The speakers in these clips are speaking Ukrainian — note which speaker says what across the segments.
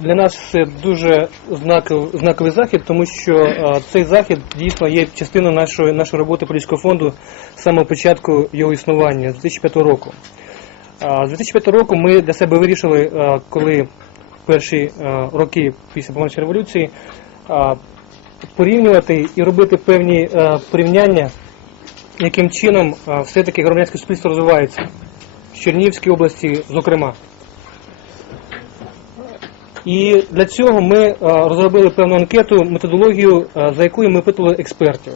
Speaker 1: Для нас це дуже знаков, знаковий захід, тому що е, цей захід дійсно є частиною нашої, нашої роботи політичного фонду з самого початку його існування з 2005 року. А, З 2005 року ми для себе вирішили, е, коли перші е, роки після помаранчевої революції е, порівнювати і робити певні е, порівняння, яким чином все-таки громадянське суспільство розвивається в Чернігівській області, зокрема. І для цього ми е, розробили певну анкету, методологію, е, за якою ми питали експертів.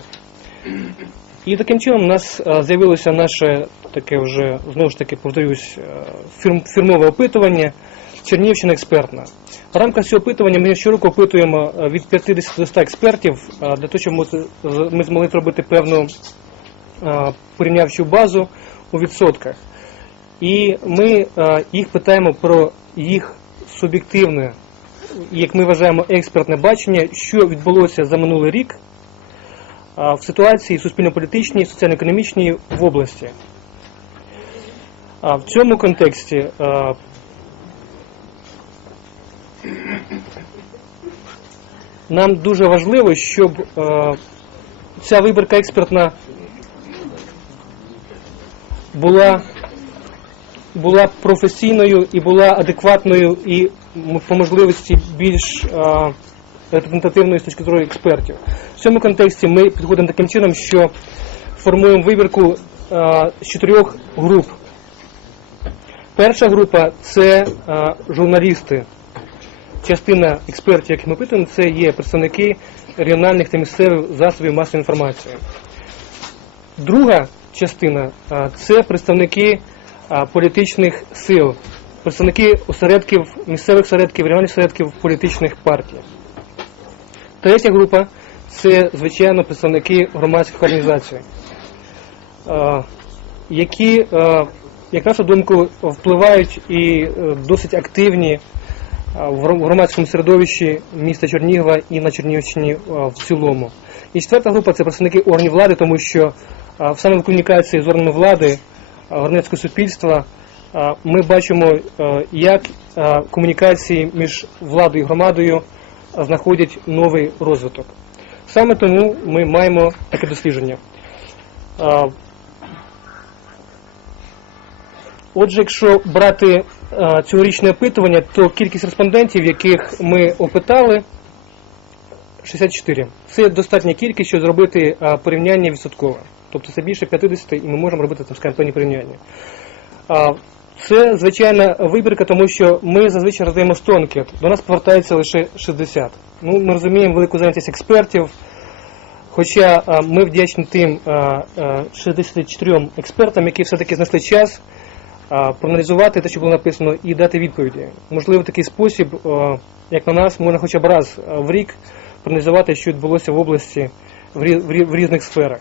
Speaker 1: І таким чином у нас е, з'явилося наше таке вже, знову ж таки, повторюсь, фірм- фірмове опитування Чернігівщина експертна. В рамках цього опитування ми щороку опитуємо від 50 до 100 експертів для того, щоб ми змогли зробити певну порівнявчу базу у відсотках. І ми їх питаємо про їх суб'єктивне, як ми вважаємо, експертне бачення, що відбулося за минулий рік в ситуації суспільно-політичній, соціально-економічній в області. В цьому контексті нам дуже важливо, щоб ця вибірка експертна була була професійною і була адекватною і по можливості більш а, репрезентативною з точки зору експертів. В цьому контексті ми підходимо таким чином, що формуємо вибірку а, з чотирьох груп. Перша група це а, журналісти. Частина експертів, яких ми питаємо, це є представники регіональних та місцевих засобів масової інформації. Друга частина це представники політичних сил, представники осередків, місцевих осередків, регіональних осередків політичних партій. Третя група це, звичайно, представники громадських організацій, які, як нашу думку, впливають і е, досить активні в громадському середовищі міста Чернігова і на Чернігівщині в цілому. І четверта група це представники органів влади, тому що саме в комунікації з органами влади, а, громадського суспільства ми бачимо, як комунікації між владою і громадою знаходять новий розвиток. Саме тому ми маємо таке дослідження. Отже, якщо брати цьогорічне опитування, то кількість респондентів, яких ми опитали, 64. Це достатня кількість, щоб зробити порівняння відсоткове. Тобто це більше 50, і ми можемо робити там, скажімо, порівняння. Це звичайна вибірка, тому що ми зазвичай роздаємо 100 анкет. До нас повертається лише 60. Ну, ми розуміємо велику зайнятість експертів. Хоча ми вдячні тим а, а, 64 експертам, які все-таки знайшли час проаналізувати те, що було написано, і дати відповіді. Можливо, такий спосіб, як на нас, можна хоча б раз в рік проаналізувати, що відбулося в області в різних сферах.